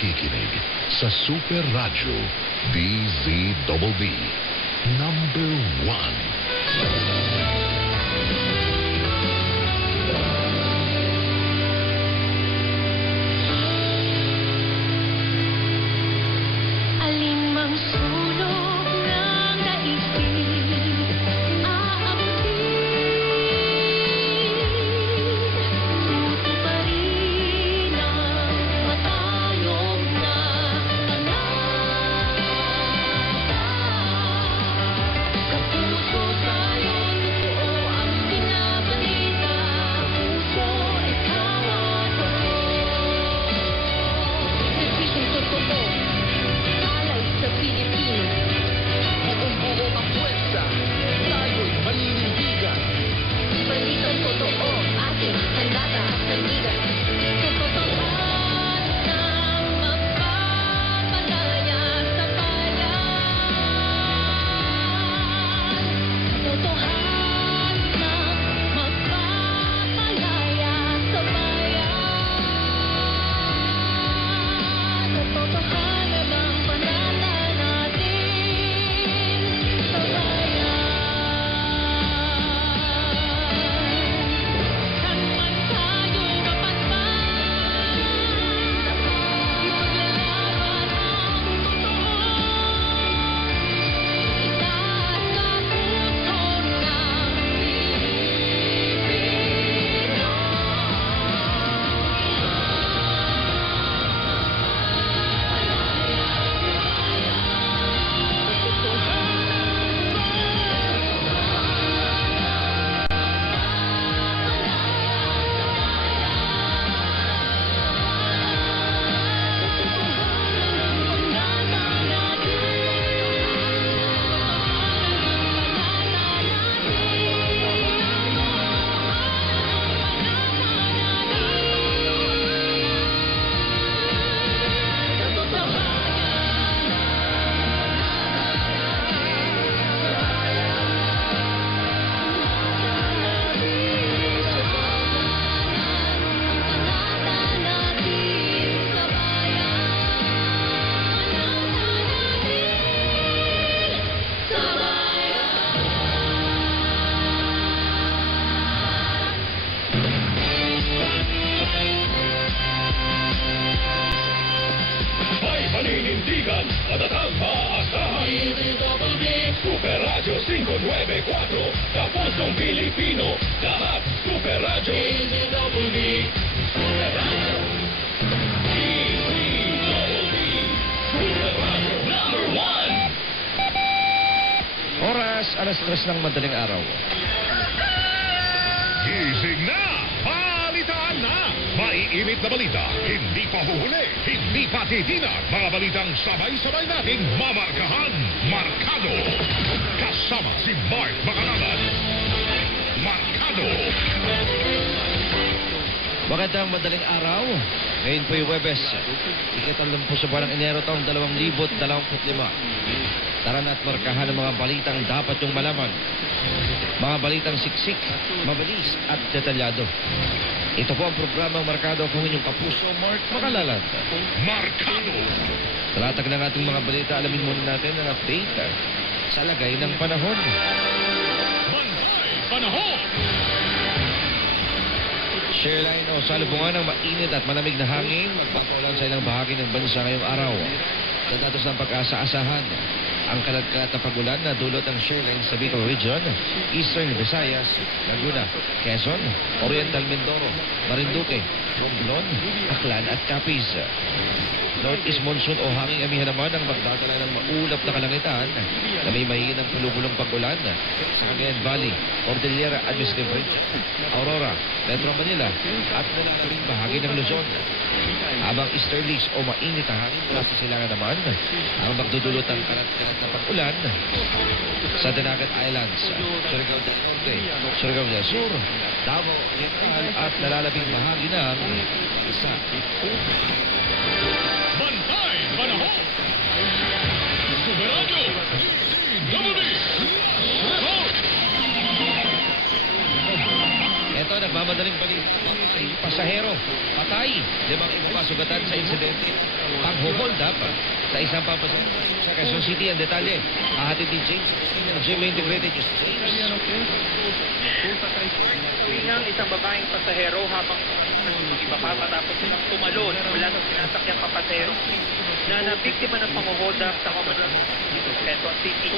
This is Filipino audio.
nakikinig sa Super Radio DZBB number 1. Paninindigan, matatag maaasahan. Super Radio 594, Kapusong Pilipino, lahat Super Radio. Super Radio. Super Radio number 1. Oras, alas 3 ng madaling araw. Gising na! Balitaan na! Maiinit na balita, hindi pa huhuli, hindi pa titinag. Mga balitang sabay-sabay nating mamarkahan. Markado! Kasama si Mark Bacanalan. Markado! Magandang madaling araw. Ngayon po yung Webes. Ikatalong po sa buwan ng Enero taong 2025. Tara na at markahan ang mga balitang dapat yung malaman. Mga balitang siksik, mabilis at detalyado. Ito po ang programang Markado kung inyong kapuso, Mark Bacanalan. Markado! Sa latag ng ating mga balita, alamin muna natin ang update sa lagay ng panahon. Bantay! Panahon! Shareline o salubungan ng mainit at malamig na hangin magpapaulan sa ilang bahagi ng bansa ngayong araw. Sa datos ng pag-asa, asahan ang kalat-kalat na pagulan na dulot ng shareline sa Bicol Region, Eastern Visayas, Laguna, Quezon, Oriental Mindoro, Marinduque, Romblon, Aklan at Capiz. Northeast monsoon o hanging amihan naman ang magdadala ng maulap na kalangitan na may mahihinang pulubulong pag-ulan sa Cagayan Valley, Cordillera Administrative Region, Aurora, Metro Manila at nalalaking bahagi ng Luzon. Habang easterlies o mainit na hangin mula sa silangan naman ang magdudulot ng kalat-kalat na pag-ulan sa Dinagat Islands, Surigao del Norte, Surigao del Sur, Davao Oriental at nalalabing bahagi ng isa. Bantay! Panahon! Super Radio! DZBB! Ito, namamadaling balita, pasahero, patay. 5 iba pa sugatan sa insidente. Pang-hold up sa isang pampasahero sa Quezon City. Ang detalye, ahatid ni James ng GMA Integrated News. Ng isang babaeng pasahero habang iba pa matapos silang tumalon mula sa sinasakyang papasahero na nabiktima ng panghuhold up sa Commonwealth Quezon City.